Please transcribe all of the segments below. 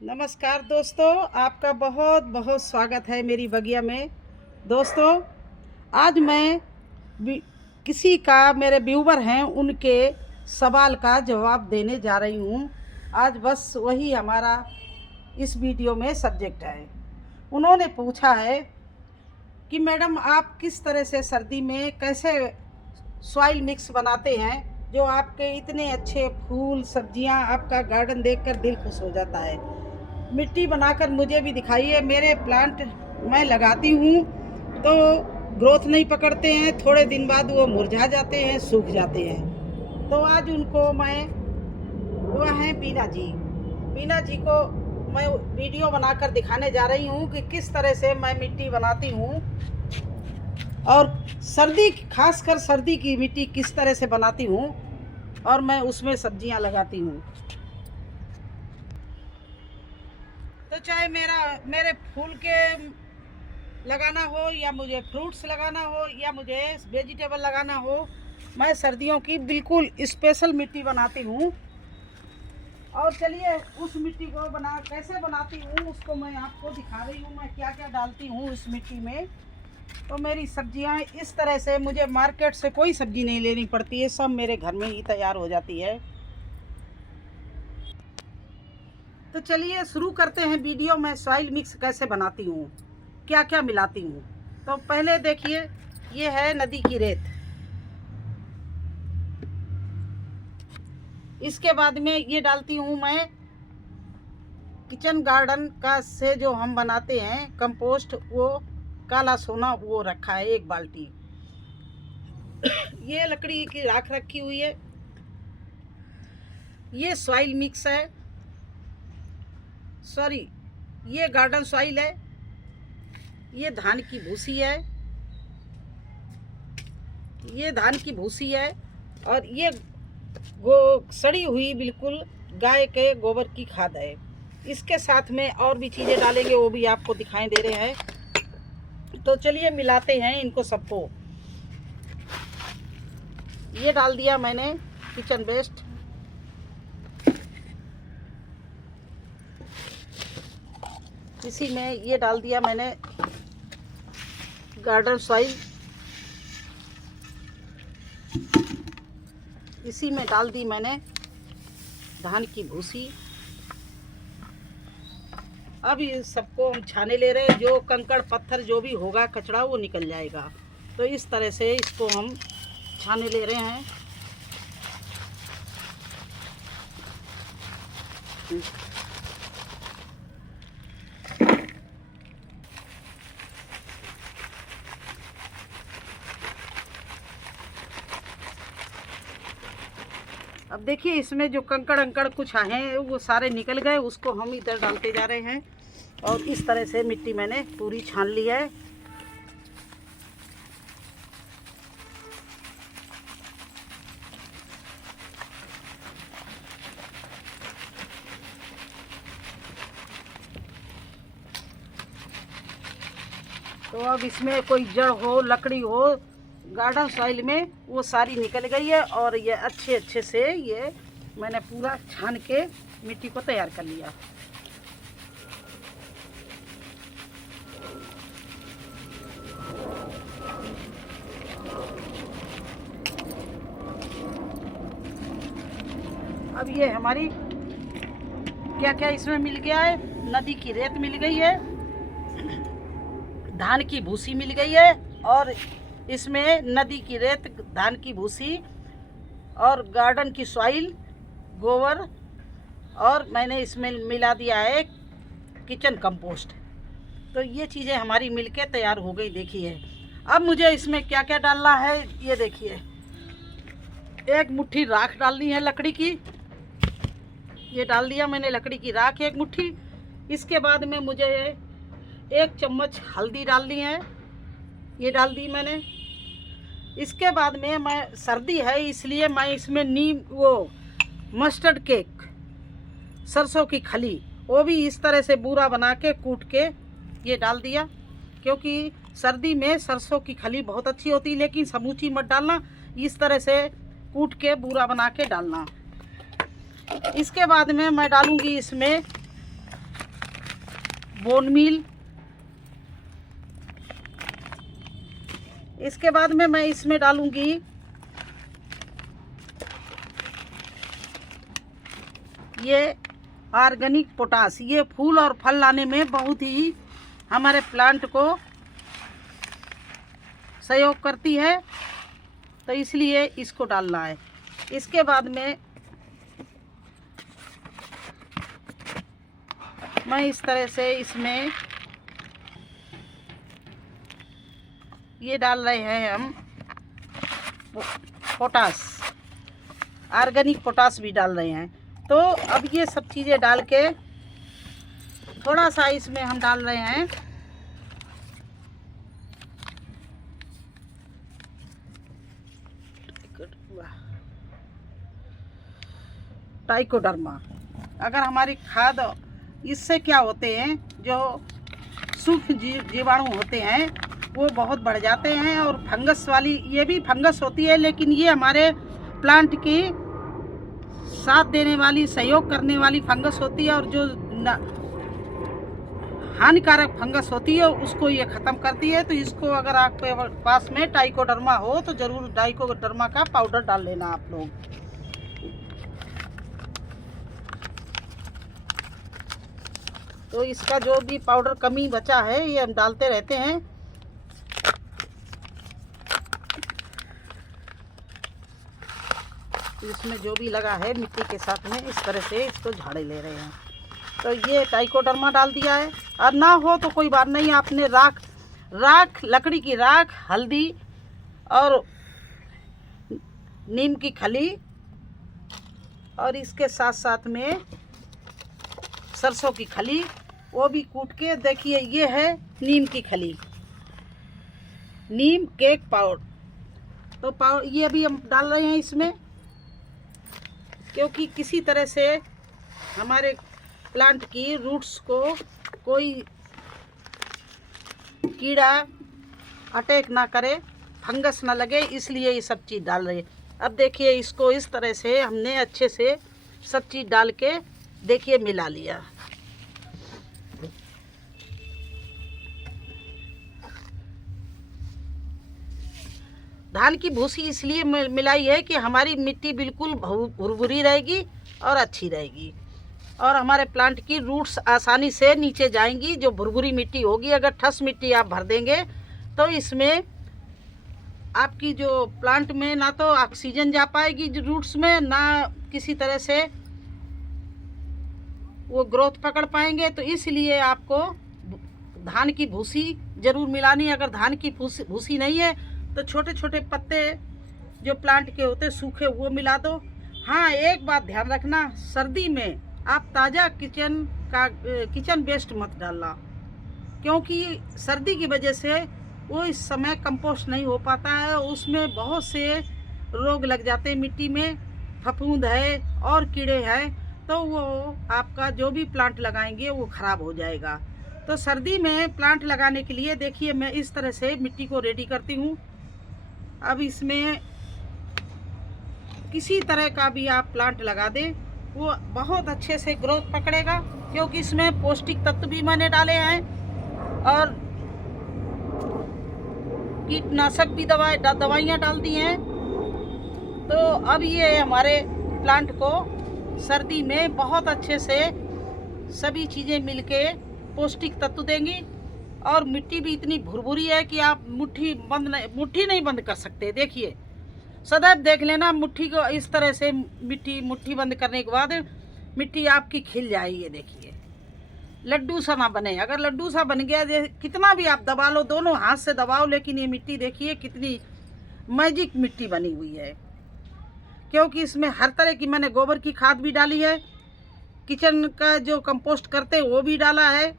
नमस्कार दोस्तों, आपका बहुत बहुत स्वागत है मेरी बगिया में। दोस्तों, आज मैं किसी का मेरे व्यूवर हैं उनके सवाल का जवाब देने जा रही हूँ। आज बस वही हमारा इस वीडियो में सब्जेक्ट है। उन्होंने पूछा है कि मैडम आप किस तरह से सर्दी में कैसे सॉइल मिक्स बनाते हैं, जो आपके इतने अच्छे फूल सब्जियां, आपका गार्डन देखकर दिल खुश हो जाता है। मिट्टी बनाकर मुझे भी दिखाइए। मेरे प्लांट मैं लगाती हूँ तो ग्रोथ नहीं पकड़ते हैं, थोड़े दिन बाद वो मुरझा जाते हैं, सूख जाते हैं। तो आज उनको मैं, वो हैं बीना जी को मैं वीडियो बनाकर दिखाने जा रही हूँ कि किस तरह से मैं मिट्टी बनाती हूँ और खासकर सर्दी की मिट्टी किस तरह से बनाती हूँ और मैं उसमें सब्जियाँ लगाती हूँ। तो चाहे मेरे फूल के लगाना हो या मुझे फ्रूट्स लगाना हो या मुझे वेजिटेबल लगाना हो, मैं सर्दियों की बिल्कुल स्पेशल मिट्टी बनाती हूँ। और चलिए उस मिट्टी को कैसे बनाती हूँ उसको मैं आपको दिखा रही हूँ। मैं क्या क्या डालती हूँ इस मिट्टी में। तो मेरी सब्जियाँ इस तरह से, मुझे मार्केट से कोई सब्जी नहीं लेनी पड़ती है, सब मेरे घर में ही तैयार हो जाती है। तो चलिए शुरू करते हैं वीडियो में। सॉइल मिक्स कैसे बनाती हूँ, क्या क्या मिलाती हूँ। तो पहले देखिए, ये है नदी की रेत। इसके बाद में ये डालती हूँ मैं किचन गार्डन का से जो हम बनाते हैं कंपोस्ट, वो काला सोना वो रखा है 1 बाल्टी। ये लकड़ी की राख रखी हुई है। ये सॉइल मिक्स है, सॉरी ये गार्डन सॉइल है। ये धान की भूसी है, ये धान की भूसी है। और ये सड़ी हुई बिल्कुल गाय के गोबर की खाद है। इसके साथ में और भी चीज़ें डालेंगे, वो भी आपको दिखाई दे रहे हैं। तो चलिए मिलाते हैं इनको सबको। ये डाल दिया मैंने किचन वेस्ट। इसी में ये डाल दिया मैंने गार्डन सॉइल। इसी में डाल दी मैंने धान की भूसी। अब इस सबको हम छाने ले रहे हैं। जो कंकड़ पत्थर जो भी होगा कचरा वो निकल जाएगा। तो इस तरह से इसको हम छाने ले रहे हैं। अब देखिए, इसमें जो कंकड़ अंकड़ कुछ हैं वो सारे निकल गए, उसको हम इधर डालते जा रहे हैं। और इस तरह से मिट्टी मैंने पूरी छान ली है। तो अब इसमें कोई जड़ हो, लकड़ी हो गार्डन सॉइल में, वो सारी निकल गई है। और ये अच्छे से ये मैंने पूरा छान के मिट्टी को तैयार कर लिया। अब ये हमारी क्या क्या इसमें मिल गया है। नदी की रेत मिल गई है, धान की भूसी मिल गई है, और इसमें नदी की रेत, धान की भूसी और गार्डन की सॉइल, गोबर, और मैंने इसमें मिला दिया है किचन कंपोस्ट। तो ये चीज़ें हमारी मिलके तैयार हो गई। देखिए अब मुझे इसमें क्या क्या डालना है। ये देखिए, 1 मुट्ठी राख डालनी है लकड़ी की। ये डाल दिया मैंने लकड़ी की राख 1 मुट्ठी। इसके बाद में मुझे 1 चम्मच हल्दी डालनी है, ये डाल दी मैंने। इसके बाद में मैं, सर्दी है इसलिए मैं इसमें वो मस्टर्ड केक, सरसों की खली, वो भी इस तरह से बूरा बना के कूट के ये डाल दिया। क्योंकि सर्दी में सरसों की खली बहुत अच्छी होती है, लेकिन समूची मत डालना, इस तरह से कूट के बूरा बना के डालना। इसके बाद में मैं डालूँगी इसमें बोन मील। इसके बाद में मैं इसमें डालूंगी ये ऑर्गेनिक पोटाश। ये फूल और फल लाने में बहुत ही हमारे प्लांट को सहयोग करती है, तो इसलिए इसको डालना है। इसके बाद में मैं इस तरह से इसमें ये डाल रहे हैं हम पोटाश, ऑर्गेनिक पोटाश भी डाल रहे हैं। तो अब ये सब चीज़ें डाल के थोड़ा सा इसमें हम डाल रहे हैं ट्राइकोडर्मा। अगर हमारी खाद, इससे क्या होते हैं, जो सूक्ष्म जीवाणु होते हैं वो बहुत बढ़ जाते हैं, और फंगस वाली, ये भी फंगस होती है, लेकिन ये हमारे प्लांट की साथ देने वाली, सहयोग करने वाली फंगस होती है, और जो हानिकारक फंगस होती है उसको ये ख़त्म करती है। तो इसको अगर आपके पास में ट्राइकोडर्मा हो तो ज़रूर ट्राइकोडर्मा का पाउडर डाल लेना आप लोग। तो इसका जो भी पाउडर कमी बचा है ये हम डालते रहते हैं। इसमें जो भी लगा है मिट्टी के साथ में इस तरह से इसको झाड़े ले रहे हैं। तो ये ट्राइकोडर्मा डाल दिया है। अब ना हो तो कोई बात नहीं, आपने राख लकड़ी की राख, हल्दी और नीम की खली, और इसके साथ साथ में सरसों की खली, वो भी कूट के, देखिए ये है नीम की खली, नीम केक पाउडर। तो ये भी हम डाल रहे हैं इसमें, क्योंकि किसी तरह से हमारे प्लांट की रूट्स को कोई कीड़ा अटैक ना करे, फंगस ना लगे, इसलिए ये सब चीज़ डाल रहे हैं। अब देखिए इसको इस तरह से हमने अच्छे से सब चीज़ डाल के देखिए मिला लिया। धान की भूसी इसलिए मिलाई है कि हमारी मिट्टी बिल्कुल भुरभुरी रहेगी और अच्छी रहेगी, और हमारे प्लांट की रूट्स आसानी से नीचे जाएंगी। जो भुरभुरी मिट्टी होगी, अगर ठस मिट्टी आप भर देंगे तो इसमें आपकी जो प्लांट में ना तो ऑक्सीजन जा पाएगी जो रूट्स में, ना किसी तरह से वो ग्रोथ पकड़ पाएंगे। तो इसलिए आपको धान की भूसी ज़रूर मिलानी है। अगर धान की भूसी नहीं है तो छोटे छोटे पत्ते जो प्लांट के होते सूखे वो मिला दो। हाँ, एक बात ध्यान रखना, सर्दी में आप ताज़ा किचन वेस्ट मत डालना, क्योंकि सर्दी की वजह से वो इस समय कंपोस्ट नहीं हो पाता है, उसमें बहुत से रोग लग जाते हैं, मिट्टी में फफूंद है और कीड़े हैं, तो वो आपका जो भी प्लांट लगाएंगे वो ख़राब हो जाएगा। तो सर्दी में प्लांट लगाने के लिए देखिए मैं इस तरह से मिट्टी को रेडी करती हूँ। अब इसमें किसी तरह का भी आप प्लांट लगा दें वो बहुत अच्छे से ग्रोथ पकड़ेगा, क्योंकि इसमें पौष्टिक तत्व भी मैंने डाले हैं और कीटनाशक भी दवाइयाँ डाल दी हैं। तो अब ये हमारे प्लांट को सर्दी में बहुत अच्छे से सभी चीज़ें मिलके पौष्टिक तत्व देंगी, और मिट्टी भी इतनी भुरभुरी है कि आप मुट्ठी नहीं बंद कर सकते। देखिए सदैव देख लेना, मुट्ठी को इस तरह से मुट्ठी बंद करने के बाद मिट्टी आपकी खिल जाएगी। देखिए लड्डू सा ना बने, अगर लड्डू सा बन गया कितना भी आप दबा लो, दोनों हाथ से दबाओ, लेकिन ये मिट्टी देखिए कितनी मैजिक मिट्टी बनी हुई है, क्योंकि इसमें हर तरह की मैंने गोबर की खाद भी डाली है, किचन का जो कंपोस्ट करते हैं वो भी डाला है,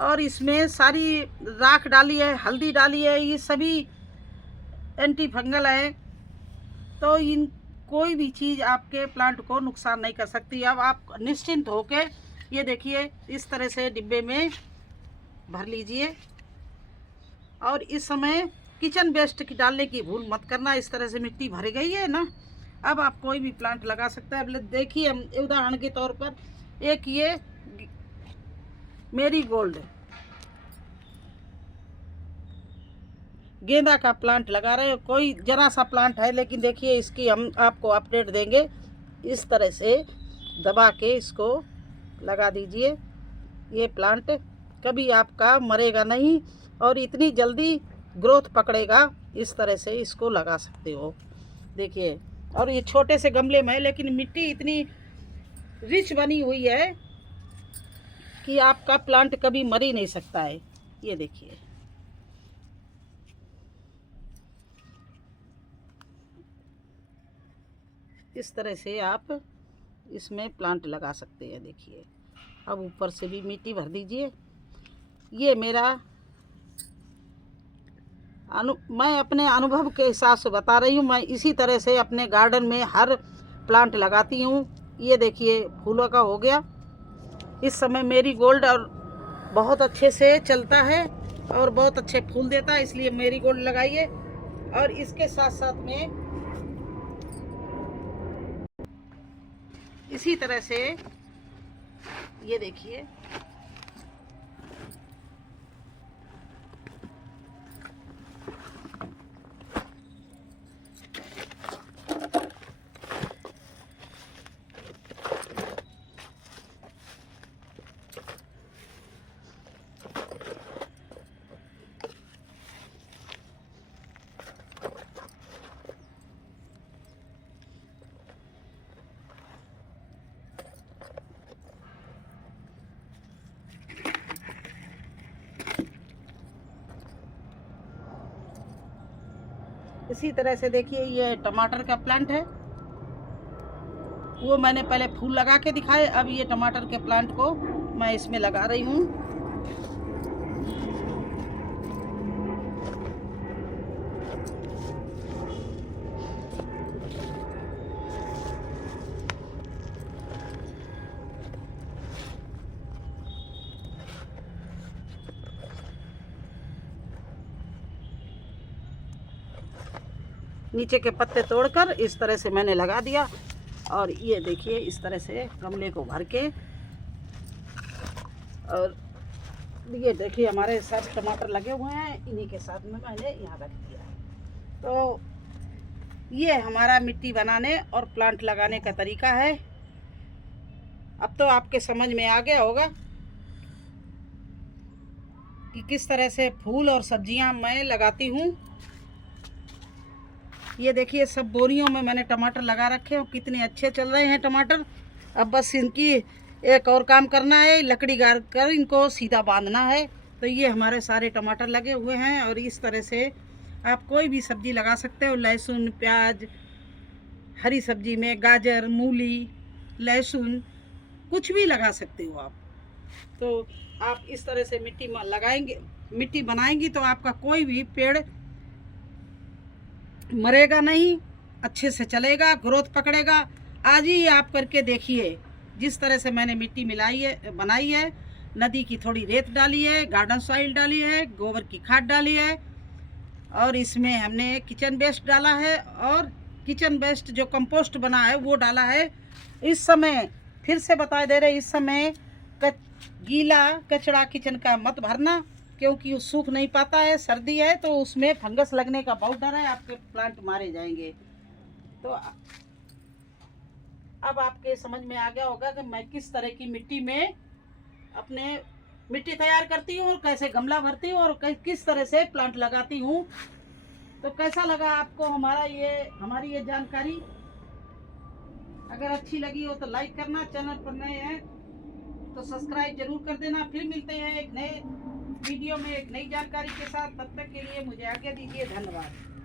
और इसमें सारी राख डाली है, हल्दी डाली है, ये सभी एंटी फंगल है। तो इन कोई भी चीज़ आपके प्लांट को नुकसान नहीं कर सकती। अब आप निश्चिंत होके ये देखिए इस तरह से डिब्बे में भर लीजिए, और इस समय किचन वेस्ट की डालने की भूल मत करना। इस तरह से मिट्टी भर गई है ना, अब आप कोई भी प्लांट लगा सकते हैं। अब देखिए हम उदाहरण के तौर पर एक ये मेरीगोल्ड गेंदा का प्लांट लगा रहे हो। कोई जरा सा प्लांट है, लेकिन देखिए इसकी हम आपको अपडेट देंगे। इस तरह से दबा के इसको लगा दीजिए। ये प्लांट कभी आपका मरेगा नहीं और इतनी जल्दी ग्रोथ पकड़ेगा। इस तरह से इसको लगा सकते हो। देखिए, और ये छोटे से गमले में है, लेकिन मिट्टी इतनी रिच बनी हुई है कि आपका प्लांट कभी मर ही नहीं सकता है। ये देखिए, इस तरह से आप इसमें प्लांट लगा सकते हैं। देखिए, अब ऊपर से भी मिट्टी भर दीजिए। ये मेरा मैं अपने अनुभव के हिसाब से बता रही हूँ। मैं इसी तरह से अपने गार्डन में हर प्लांट लगाती हूँ। ये देखिए, फूलों का हो गया। इस समय मेरीगोल्ड और बहुत अच्छे से चलता है और बहुत अच्छे फूल देता है, इसलिए मेरीगोल्ड लगाइए। और इसके साथ साथ में इसी तरह से ये देखिए, इसी तरह से देखिए, ये टमाटर का प्लांट है। वो मैंने पहले फूल लगा के दिखाए, अब ये टमाटर के प्लांट को मैं इसमें लगा रही हूँ। नीचे के पत्ते तोड़कर इस तरह से मैंने लगा दिया। और ये देखिए, इस तरह से गमले को भर के, और ये देखिए हमारे सब टमाटर लगे हुए हैं। इन्हीं के साथ में मैंने यहाँ रख दिया। तो ये हमारा मिट्टी बनाने और प्लांट लगाने का तरीका है। अब तो आपके समझ में आ गया होगा कि किस तरह से फूल और सब्जियां मैं लगाती हूँ। ये देखिए, सब बोरियों में मैंने टमाटर लगा रखे हैं। कितने अच्छे चल रहे हैं टमाटर। अब बस इनकी एक और काम करना है, लकड़ी गाड़ कर इनको सीधा बांधना है। तो ये हमारे सारे टमाटर लगे हुए हैं। और इस तरह से आप कोई भी सब्जी लगा सकते हो। लहसुन, प्याज, हरी सब्जी में गाजर, मूली, लहसुन, कुछ भी लगा सकते हो आप। तो आप इस तरह से मिट्टी बनाएंगी तो आपका कोई भी पेड़ मरेगा नहीं, अच्छे से चलेगा, ग्रोथ पकड़ेगा। आज ही आप करके देखिए। जिस तरह से मैंने मिट्टी बनाई है, नदी की थोड़ी रेत डाली है, गार्डन सॉइल डाली है, गोबर की खाद डाली है, और इसमें हमने किचन वेस्ट डाला है, और किचन वेस्ट जो कंपोस्ट बना है वो डाला है। इस समय फिर से बता दे रहे, इस समय गीला कचड़ा किचन का मत भरना, क्योंकि वो सूख नहीं पाता है। सर्दी है तो उसमें फंगस लगने का बहुत डर है, आपके प्लांट मारे जाएंगे। तो अब आपके समझ में आ गया होगा कि मैं किस तरह की मिट्टी में अपने मिट्टी तैयार करती हूँ और कैसे गमला भरती हूँ और किस तरह से प्लांट लगाती हूँ। तो कैसा लगा आपको हमारी ये जानकारी? अगर अच्छी लगी हो तो लाइक करना, चैनल पर नए हैं तो सब्सक्राइब जरूर कर देना। फिर मिलते हैं एक नए वीडियो में एक नई जानकारी के साथ। तब तक के लिए मुझे आज्ञा दीजिए। धन्यवाद।